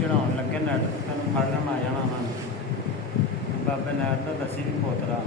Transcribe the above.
ਚੜਾਉਣ ਲੱਗੇ ਨੈਟ ਤੇ ਤੈਨੂੰ ਫੜਨ ਆ ਜਾਣਾ ਉਹਨਾਂ ਨੇ। ਬਾਬੇ ਨੈਟ ਤਾਂ ਦੱਸੀ ਵੀ ਪੋਤਰਾ